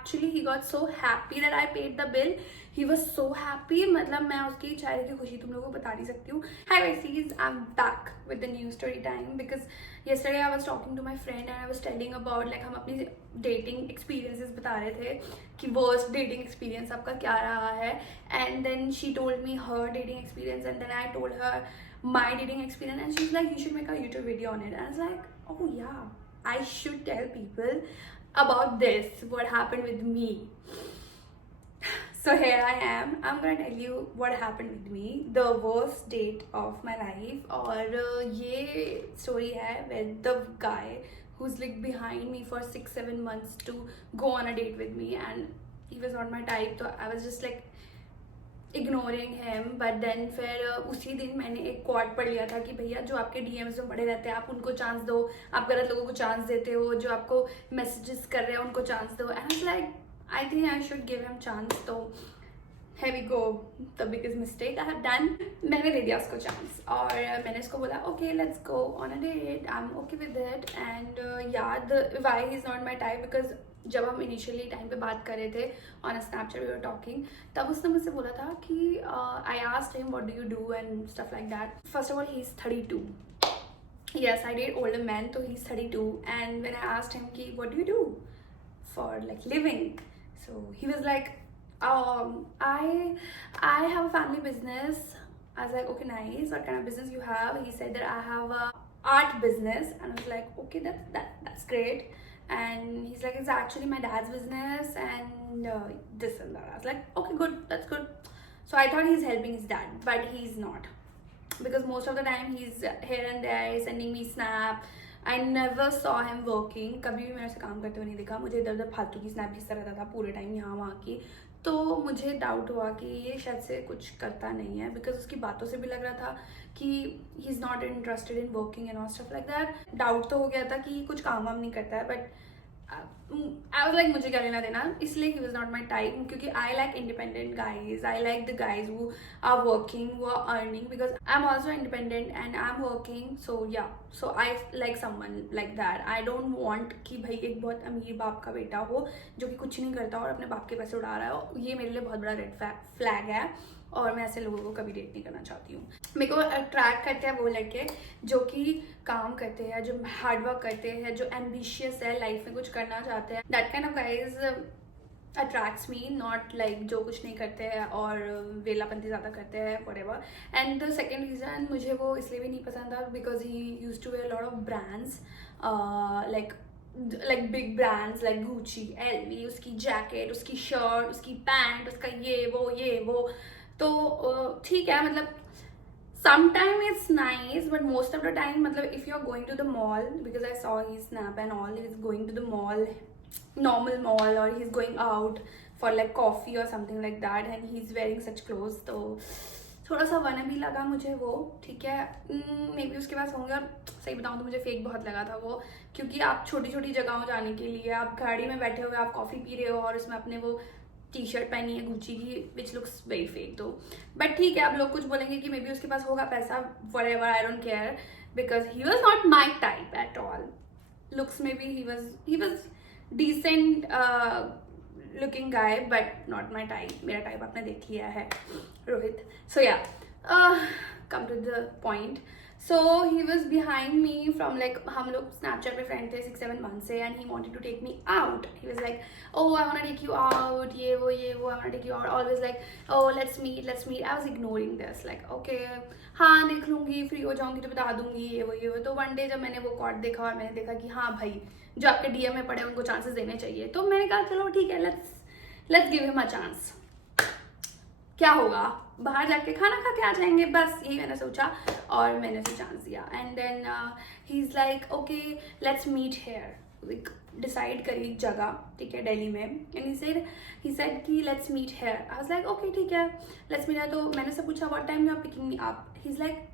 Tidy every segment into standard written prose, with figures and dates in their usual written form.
Actually he got so happy that I paid the bill. He was so happy. मतलब मैं उसकी चेहरे की खुशी तुम लोगों को बता नहीं सकती हूँ. Hi guys, I am back with the new story time because yesterday I was talking to my friend and I was telling about like हम अपनी dating experiences बता रहे थे कि worst dating experience आपका क्या रहा है. And then she told me her dating experience and then I told her my dating experience and she's like, you should make a YouTube video on it. And I was like, oh yeah, I should tell people about this, what happened with me. So here I am. I'm gonna tell you what happened with me, the worst date of my life. और ये story है with the guy who's like behind me for 6-7 months to go on a date with me and he was not my type. So I was just like ignoring him. But then फिर उसी दिन मैंने एक quote पढ़ लिया था कि भैया जो आपके DMs में पड़े रहते हैं आप उनको चांस दो, आप गलत लोगों को चांस देते हो, जो आपको मैसेजेस कर रहे हैं उनको चांस दो. And I was like, I think I should give him chance. तो here we go, the biggest mistake I have done. मैंने दे दिया उसको chance और मैंने उसको बोला okay let's go on a date. I'm okay with it and yeah, the why he's not my type because जब हम initially टाइम पे बात कर रहे थे on a Snapchat we were talking, तब उसने मुझसे बोला था कि I asked him what do you do and stuff like that. First of all he's 32. Yes, I date older men, so he's 32 and when I asked him कि what do you do for like living, so he was like I have a family business. I was like, okay, nice. What kind of business you have? He said that I have a art business, and I was like, okay, that's great. And he's like, it's actually my dad's business, and this and that. I was like, okay, good, that's good. So I thought he's helping his dad, but he's not, because most of the time he's here and there, he's sending me snap. I never saw him working. कभी भी मेरे से काम करते हुए नहीं देखा. मुझे इधर उधर फालतू की स्नैप भेजता रहता था पूरे टाइम यहाँ वहाँ की. तो मुझे डाउट हुआ कि ये शायद से कुछ करता नहीं है बिकॉज उसकी बातों से भी लग रहा था कि he is not interested in working and all stuff like that. Doubt तो हो गया था कि कुछ काम वाम नहीं करता है बट आई वाज लाइक मुझे क्या लेना देना. इसलिए ही वाज नॉट माई टाइप क्योंकि I like independent guys. I like the guys who are working, who are earning because I am also independent and I am working. So yeah, so I like someone like that. I don't want कि भाई एक बहुत अमीर बाप का बेटा हो जो कि कुछ नहीं करता और अपने बाप के पैसे उड़ा रहा है. ये मेरे लिए बहुत बड़ा रेड फ्लैग है और मैं ऐसे लोगों को कभी डेट नहीं करना चाहती हूँ. मेरे को अट्रैक्ट करते हैं वो लड़के जो कि काम करते हैं, जो हार्डवर्क करते हैं, जो एम्बिशियस है, लाइफ में कुछ करना चाहते हैं. That kind of guys attracts me, not like जो कुछ नहीं करते हैं और वेलापंथी ज़्यादा करते हैं whatever. And the second reason मुझे वो इसलिए भी नहीं पसंद था because he used to wear lot of brands like big brands like Gucci, LV, उसकी जैकेट, उसकी शर्ट, उसकी पैंट, उसका ये वो. तो ठीक है, मतलब sometimes it's nice but most of the time मतलब if you're going to the mall, because I saw his snap and all, he's going to the mall, normal mall, or he's going out for like coffee or something like that and he's wearing such clothes. तो थोड़ा सा one भी लगा मुझे वो. ठीक है, may be उसके पास होंगे और सही बताऊँ तो मुझे फेक बहुत लगा था वो, क्योंकि आप छोटी छोटी जगहों जाने के लिए आप गाड़ी में बैठे हुए आप कॉफ़ी पी रहे हो और उसमें अपने वो टी शर्ट पहनी है गुच्ची की विच लुक्स वेरी फेक. तो बट ठीक है, आप लोग कुछ बोलेंगे कि मे बी उसके पास होगा पैसा, whatever, I don't care because he was not my type at all. Looks में भी he was decent looking guy but not my type. मेरा टाइप आपने देख लिया है, Rohit. So yeah, come to the point. So he was behind me from like हम लोग Snapchat पे फ्रेंड थे 6-7 months से and he wanted to take me out. He was like, oh I wanna take you out, ये वो I wanna take you out. Always like, oh let's meet. I was ignoring this like okay हाँ देख लूँगी, free हो जाऊँगी तो बता दूँगी, ये वो. तो वन डे जब मैंने वो कॉर्ड देखा और मैंने देखा कि हाँ भाई जो आपके DM में पड़े उनको चांसेस देने चाहिए, तो मैंने कहा चलो ठीक है, let's give him a chance. क्या होगा, बाहर जाके खाना खा के आ जाएंगे, बस यही मैंने सोचा और मैंने उसे चांस दिया. And then he is like okay let's meet here. Decide करी एक जगह, ठीक है, दिल्ली में. एंड ही सेड कि let's meet here. I was like okay ठीक है लेट्स मीट हेयर. तो मैंने से पूछा what time you are picking me up. He is like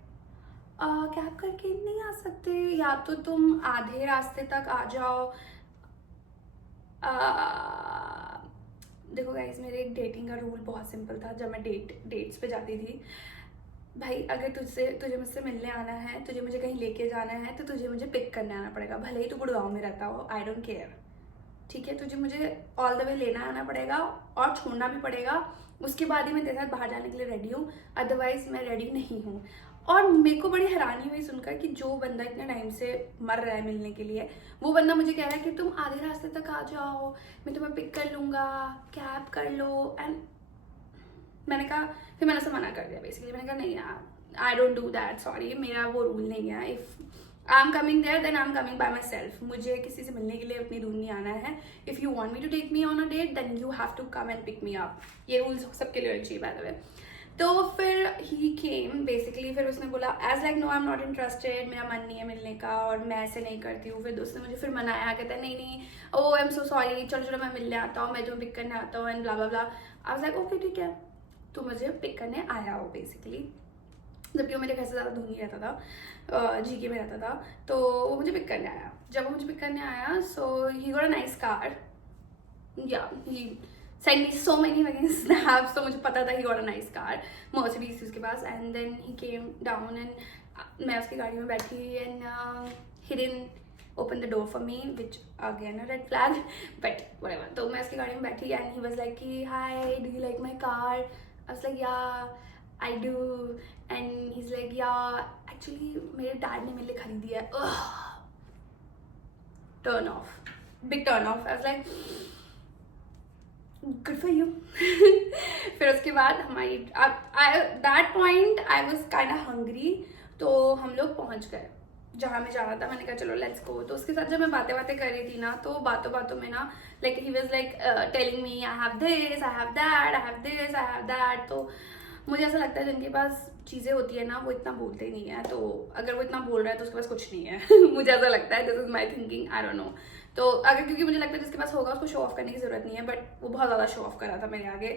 cab करके नहीं आ सकते, या तो तुम आधे रास्ते तक आ जाओ. देखो गाइस, मेरे एक डेटिंग का रूल बहुत सिंपल था जब मैं डेट्स पे जाती थी. भाई अगर तुझे मुझसे मिलने आना है, तुझे मुझे कहीं लेके जाना है, तो तुझे मुझे पिक करने आना पड़ेगा, भले ही तू गुड़गांव में रहता हो, आई डोंट केयर. ठीक है, तुझे मुझे ऑल द वे लेना आना पड़ेगा और छोड़ना भी पड़ेगा, उसके बाद ही मैं तेरे साथ बाहर जाने के लिए रेडी हूँ, अदरवाइज मैं रेडी नहीं हूँ। और मेरे को बड़ी हैरानी हुई सुनकर कि जो बंदा इतने टाइम से मर रहा है मिलने के लिए, वो बंदा मुझे कह रहा है कि तुम आधे रास्ते तक आ जाओ, मैं तुम्हें पिक कर लूँगा, कैब कर लो। एंड मैंने कहा, फिर मैंने उसे मना कर दिया बेसिकली, मैंने कहा नहीं यार, I don't do that, sorry, मेरा वो रूल नहीं है। If I am coming there then I am coming by myself, मुझे किसी से मिलने के लिए उतनी दूर नहीं आना है। If you want me to take me on a date then you have to come and pick me up, ये रूल्स सबके लिए चाहिए बाय द वे। तो फिर ही केम बेसिकली, फिर उसने बोला as like no I am not interested, मेरा मन नहीं है मिलने का और मैं ऐसे नहीं करती हूँ। फिर दोस्त ने मुझे फिर मनाया, कहता है नहीं नहीं, ओ आई एम सो सॉरी, चलो चलो मैं मिलने आता हूँ, मैं तुम्हें पिक करने आता हूँ and blah blah blah. I was like okay ठीक है, तो मुझे पिक करने आया हो बेसिकली, जबकि वो मेरे घर से ज़्यादा दूर नहीं रहता था, जीके में रहता था। तो वो मुझे पिक करने आया, जब वो मुझे पिक करने आया so he got a nice car, yeah he send me so many fucking snaps, तो मुझे पता था he got a nice car, Mercedes थी उसके पास। And then he came down and मैं उसकी गाड़ी में बैठी and he didn't open the door for me, which again a red flag, but whatever. तो मैं उसकी गाड़ी में बैठी एंड ही वाज लाइक कि hi do you like my car, I was like yeah I do, and he is like yeah actually मेरे dad ने मेरे लिए खरीदी है। Turn off, big turn off. I was like good for you. फिर उसके बाद हमारी that point I was kind of hungry, तो हम लोग पहुंच गए जहाँ मैं जा रहा था। मैंने कहा चलो लेट्स गो। तो उसके साथ जब मैं बातें कर रही थी ना, तो बातों बातों में ना like he was like telling me I have this, I have that, I have this, I have that. तो मुझे ऐसा लगता है जिनके पास चीज़ें होती है ना, वो इतना बोलते नहीं है, तो अगर वो इतना बोल रहा है तो उसके पास कुछ नहीं है। मुझे ऐसा लगता है, this is my thinking, I don't know. तो अगर, क्योंकि मुझे लगता है जिसके पास होगा उसको शो ऑफ करने की जरूरत नहीं है, बट वो बहुत ज़्यादा शो ऑफ कर रहा था मेरे आगे।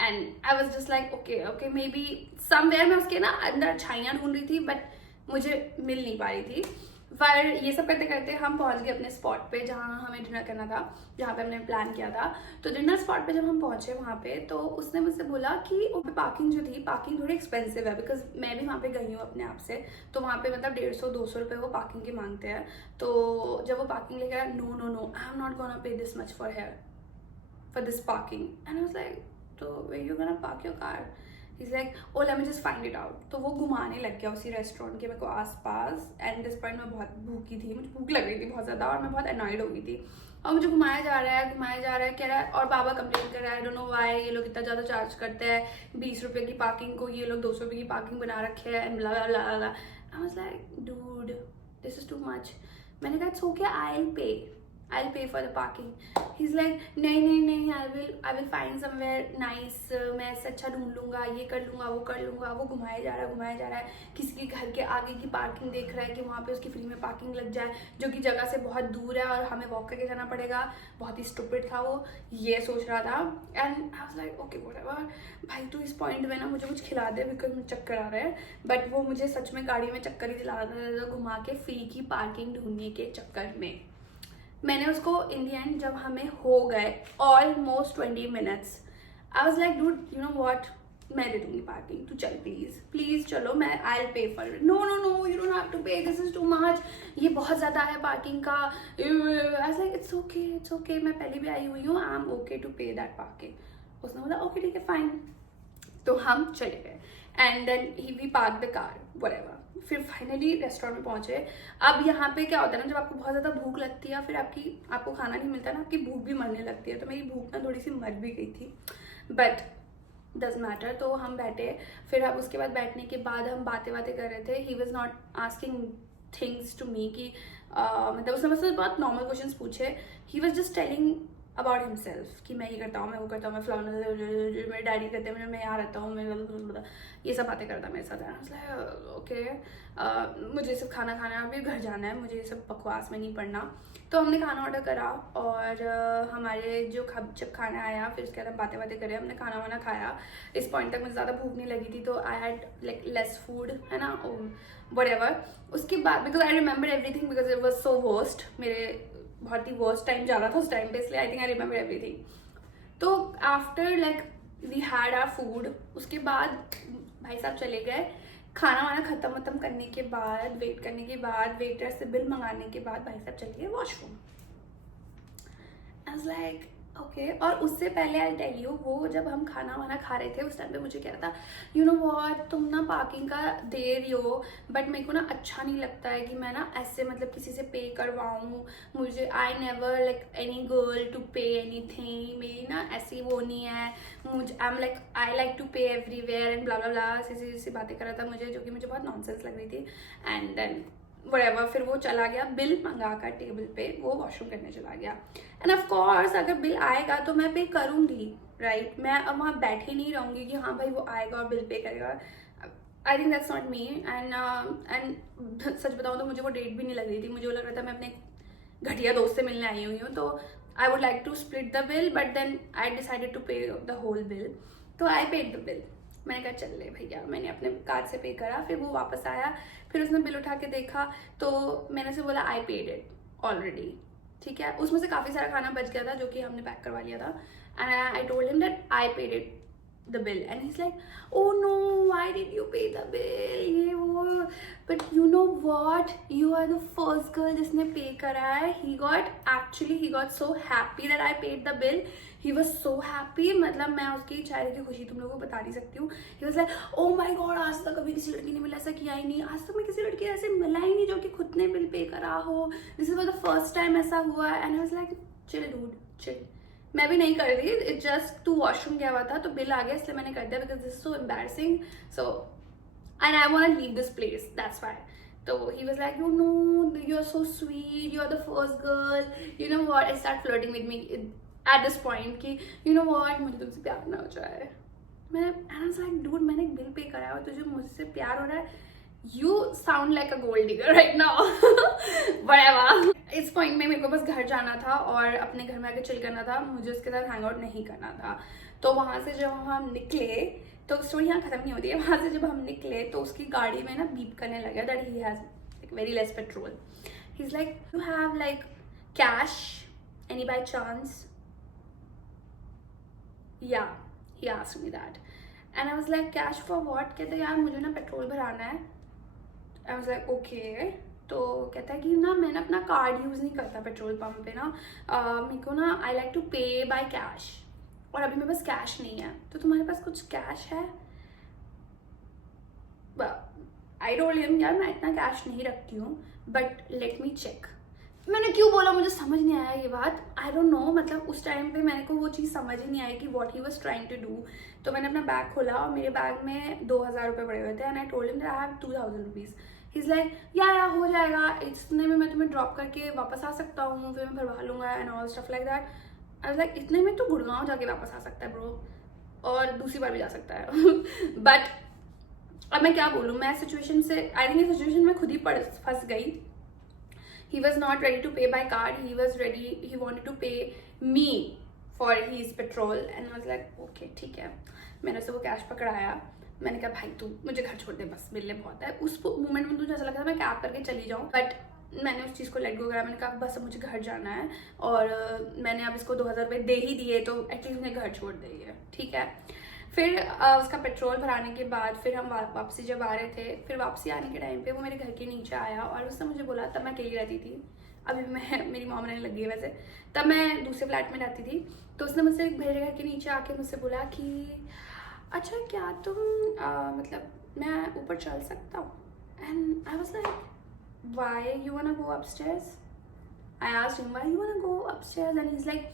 And I was just like okay okay, may be somewhere मैं उसके ना अंदर अच्छाइयाँ ढूंढ रही थी, बट मुझे मिल नहीं पा रही थी। फिर ये सब करते करते हम पहुंच गए अपने स्पॉट पे जहाँ हमें डिनर करना था, जहाँ पे हमने प्लान किया था। तो डिनर स्पॉट पे जब हम पहुंचे वहाँ पे, तो उसने मुझसे बोला कि पार्किंग जो थी, पार्किंग थोड़ी एक्सपेंसिव है, बिकॉज मैं भी वहाँ पे गई हूँ अपने आप से। तो वहाँ पे मतलब 150-200 रुपये वो पार्किंग के मांगते हैं। तो जब वो पार्किंग लेकर आया, no no no, I am not gonna pay this much for this parking. And I was like, तो where you gonna park your car? He's like, oh let me just find it out। तो वो घुमाने लग गया उसी restaurant के मेरे को आसपास। एंड दिस पॉइंट मैं बहुत भूखी थी, मुझे भूख लग रही थी बहुत ज़्यादा, और मैं बहुत अनॉयड हो गई थी। और मुझे घुमाया जा रहा है कह रहा है, और बाबा कंप्लेन कर रहा है, आई डोंट नो व्हाई ये लोग इतना ज़्यादा चार्ज करते हैं, 20 रुपये की पार्किंग को ये लोग 200 रुपये की पार्किंग बना रखे हैं, and blah blah blah blah. I was like dude this is too much. मैंने कहा it's okay, I'll pay for the parking। He's like नहीं, I will find somewhere nice, मैं ऐसा अच्छा ढूंढ लूँगा, ये कर लूँगा, वो कर लूँगा। वो घुमाया जा रहा है, किसी के घर के आगे की पार्किंग देख रहा है कि वहाँ पे उसकी फ्री में पार्किंग लग जाए, जो कि जगह से बहुत दूर है और हमें वॉक करके जाना पड़ेगा। बहुत ही स्टूपिड था वो, ये सोच रहा था। And I was like okay whatever, भाई तू इस पॉइंट में ना मुझे कुछ खिला दे, बिकॉज मुझे चक्कर आ रहा है। बट वो मुझे सच में गाड़ी में चक्कर ही दिला रहा था, घुमा के फ्री की पार्किंग ढूंढने के चक्कर में। मैंने उसको इन दी एंड जब हमें हो गए almost 20 minutes, I was like dude you know what, मैं दे दूंगी पार्किंग, तू चल प्लीज चलो, मैं I will pay for it. No you don't have to pay, this is too much, ये बहुत ज़्यादा है पार्किंग का। I was like it's okay, मैं पहले भी आई हुई हूँ, I am okay to pay that parking. उसने बोला ओके ठीक है फाइन। तो हम चले गए and then we park the car whatever. फिर फाइनली रेस्टोरेंट में पहुंचे। अब यहाँ पे क्या होता है ना, जब आपको बहुत ज़्यादा भूख लगती है, फिर आपको खाना नहीं मिलता ना, आपकी भूख भी मरने लगती है। तो मेरी भूख ना थोड़ी सी मर भी गई थी, बट डज मैटर। तो हम बैठे, फिर अब उसके बाद बैठने के बाद हम बातें कर रहे थे। He was not asking things to me कि मतलब उसने मुझसे बहुत नॉर्मल क्वेश्चन पूछे। He was just telling about himself कि मैं ये करता हूँ, मैं वो करता हूँ, मैं फ्लावर, मेरे डैडी करते हैं, मैं यहाँ रहता हूँ, मैं ये सब बातें करता मेरे साथ। ओके मुझे सब खाना खाना है, अभी घर जाना है, मुझे ये सब बकवास में नहीं पड़ना। तो हमने खाना ऑर्डर करा और हमारे जब खाना आया, फिर उसके बाद हम बातें करें, हमने खाना वाना खाया। इस पॉइंट तक मुझे ज़्यादा भूख नहीं लगी थी, तो I had like less food, है ना, व्हाटएवर। उसके बाद because I remember everything because it was so worst, मेरे बहुत ही वर्स्ट टाइम जा रहा था उस टाइम पे, इसलिए I think I remember everything. तो after like we had our food, उसके बाद भाई साहब चले गए। खाना वाना खत्म करने के बाद, वेट करने के बाद, वेटर से बिल मंगाने के बाद भाई साहब चले गए washroom. I was like okay. और उससे पहले आई टेल यू, वो जब हम खाना वाना खा रहे थे उस टाइम पे मुझे कह रहा था यू नो व्हाट, तुम ना पार्किंग का दे रही हो बट मेरे को ना अच्छा नहीं लगता है कि मैं ना ऐसे मतलब किसी से पे करवाऊँ। मुझे I never like any girl to pay anything, मेरी ना ऐसी वो नहीं है, मुझे I am like I like to pay everywhere and blah blah blah, ऐसी बातें कर रहा था मुझे, जो कि मुझे बहुत नॉनसेंस लग रही थी। एंड देन whatever, फिर वो चला गया बिल मंगा कर टेबल पे, वो वॉशरूम करने चला गया। एंड ऑफ कोर्स अगर बिल आएगा तो मैं पे करूंगी, राइट? मैं अब वहाँ बैठे नहीं रहूंगी कि हाँ भाई वो आएगा और बिल पे करेगा। I think that's not me. And such बताऊँ तो मुझे वो डेट भी नहीं लग रही थी, मुझे वो लग रहा था मैं अपने घटिया दोस्त से मिलने आई हुई हूँ, तो I would like to split the bill, but then I decided to pay the whole bill. तो आई पेड द बिल। मैंने कहा चल ले भैया, मैंने अपने कार्ड से पे करा। फिर वो वापस आया, फिर उसने बिल उठा के देखा, तो मैंने उसे बोला आई पेड इट ऑलरेडी, ठीक है। उसमें से काफ़ी सारा खाना बच गया था जो कि हमने पैक करवा लिया था। And I told him that I paid it the bill, and he's like, oh no, why did you pay the bill, ये वो। but you know what, you are the first girl जिसने पे करा है। he got so happy that I paid the bill. he was so happy, मतलब मैं उसकी चेहरे की खुशी तुम लोगों को बता नहीं सकती हूँ। he was like, oh my god, आज तक कभी किसी लड़की ने मिला ऐसा किया ही नहीं, आज तक मैं किसी लड़की ऐसे मिला ही नहीं जो कि खुद ने बिल पे करा हो। This is the first time ऐसा हुआ। And I was like, chill dude, chill। मैं भी नहीं कर रही, इट जस्ट तू वॉशरूम गया हुआ था तो बिल आ गया इसलिए मैंने कर दिया, because this so embarrassing. So and I want to leave this place, that's why. तो he was like, you know you are so sweet, you are the first girl, you know what, I start flirting with me at this point कि you know what, मुझे तुमसे प्यार ना हो जाए। मैं like dude, मैंने एक बिल पे करा है और तुझे मुझसे प्यार हो रहा है, you sound like a gold digger right now। whatever। इस पॉइंट में मेरे को बस घर जाना था और अपने घर में आके चिल करना था, मुझे उसके साथ हैंग आउट नहीं करना था। तो वहाँ से जब हम निकले, तो स्टोरी यहाँ खत्म नहीं होती है। वहाँ से जब हम निकले तो उसकी गाड़ी में ना बीप करने लगा that he has like very less petrol. He is like, you have like cash any by chance? Yeah he asked me that and I was like, cash for what? कहते यार मुझे ना पेट्रोल भराना है। I was like okay. तो कहता है कि ना मैं ना अपना कार्ड यूज़ नहीं करता पेट्रोल पंप पे ना, मेरे को ना आई लाइक टू पे बाय कैश, और अभी मेरे पास कैश नहीं है, तो तुम्हारे पास कुछ कैश है? आई टोल्ड हिम, यार मैं इतना कैश नहीं रखती हूँ बट लेट मी चेक। मैंने क्यों बोला मुझे समझ नहीं आया ये बात, आई डोंट नो। मतलब उस टाइम पे मेरे को वो चीज़ समझ ही नहीं आई कि what he was trying to do. तो मैंने अपना बैग खोला और मेरे बैग में 2000 रुपये पड़े हुए थे and I told him that I have 2000 rupees. He is like, या हो जाएगा, इतने में मैं तुम्हें ड्रॉप करके वापस आ सकता हूँ, फिर मैं भरवा लूँगा and all stuff like that. I was like, इतने में तो गुड़गांव जाके वापस आ सकता है ब्रो, और दूसरी बार भी जा सकता है। बट अब मैं क्या बोलूँ, मैं सिचुएशन से, आई थिंक ये सिचुएशन में खुद ही फंस गई। He was not ready to pay by card. He wanted to pay me for his petrol and I was like, okay ठीक है। मैंने उसे वो कैश पकड़ाया, मैंने कहा भाई तू मुझे घर छोड़ दे बस, मेरे लिए बहुत है। उस मोमेंट में मुझे ऐसा लगा था मैं कैब करके चली जाऊँ, बट मैंने उस चीज़ को लेट गो करा। मैंने कहा बस अब मुझे घर जाना है और मैंने अब इसको 2000 रुपये दे ही दिए तो एटलीस्ट मुझे घर छोड़ देगी, ठीक है। फिर उसका पेट्रोल भराने के बाद फिर हम वापसी जब आ रहे थे, फिर वापसी आने के टाइम पे वो मेरे घर के नीचे आया और उसने मुझे बोला, तब मैं अकेली रहती थी, अभी मैं मेरी मॉम रहने लगी है वैसे, तब मैं दूसरे फ्लैट में रहती थी। तो उसने मुझसे मेरे घर के नीचे आके मुझसे बोला कि अच्छा क्या तुम मतलब मैं ऊपर चल सकता हूँ? And I was like, why you wanna go upstairs? I asked him why you wanna go upstairs and he is like,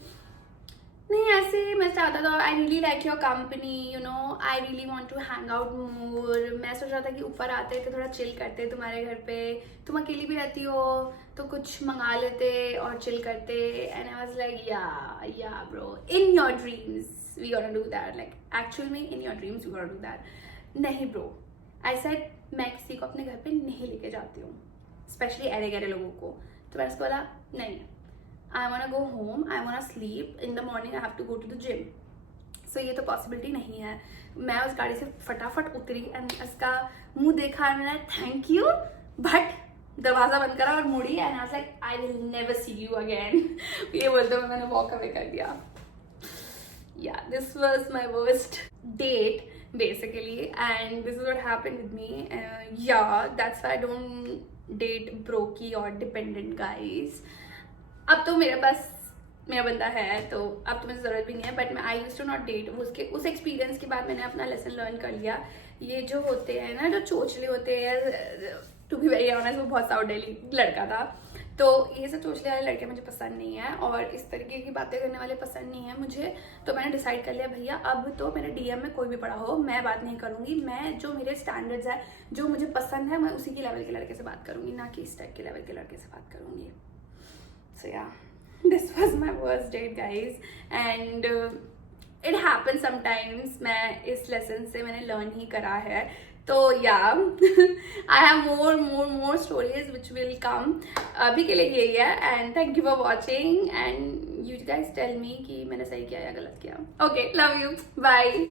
नहीं ऐसे मैं चाहता था, I really like your company, you know I really want to hang out more. मैं सोच रहा था कि ऊपर आते तो थोड़ा चिल करते तुम्हारे घर पे, तुम अकेली भी रहती हो तो कुछ मंगा लेते और चिल करते। And I was like, yeah bro, in your dreams we gonna do that, like actual में in your dreams we gonna do that. नहीं ब्रो, आई सेड मैं किसी को अपने घर पे नहीं लेके जाती हूँ, स्पेशली अरे गहरे लोगों को। तो मैंने उसको बोला नहीं, I wanna go home, I wanna sleep, in the morning I have to go to the gym. So ये तो पॉसिबिलिटी नहीं है। मैं उस गाड़ी से फटाफट उतरी एंड उसका मुंह देखा और मैंने थैंक यू, बट दरवाजा बंद करा और मुड़ी and I was like, I will never see you again. ये बोलते हुए मैंने वॉक अवे कर दिया। Yeah this was my worst date basically and this is what happened with me. Yeah, that's why I don't date brokey or dependent guys. अब तो मेरे पास मेरा बंदा है तो अब तो मुझे ज़रूरत भी नहीं है, बट मैं आई यूज टू नॉट डेट। उसके उस एक्सपीरियंस के बाद मैंने अपना लेसन लर्न कर लिया। ये जो होते हैं ना, जो चोचले होते हैं, टू बी वेरी ऑनेस्ट वो बहुत साउथ दिल्ली लड़का था, तो ये सब चोचले वाले लड़के मुझे पसंद नहीं है और इस तरीके की बातें करने वाले पसंद नहीं है मुझे। तो मैंने डिसाइड कर लिया भैया अब तो मेरे डीएम में कोई भी पड़ा हो मैं बात नहीं करूँगी। मैं जो मेरे स्टैंडर्ड्स है, जो मुझे पसंद है, मैं उसी की लेवल के लड़के से बात करूँगी, ना कि इस टाइप के लेवल के लड़के से बात करूँगी। So yeah this was my first date guys, and it happen sometimes. मैं इस लेसन से मैंने लर्न ही करा है। तो yeah I have more stories which will come. अभी के लिए यही है, and thank you for watching, and you guys tell me कि मैंने सही किया या गलत किया। Okay, love you, bye.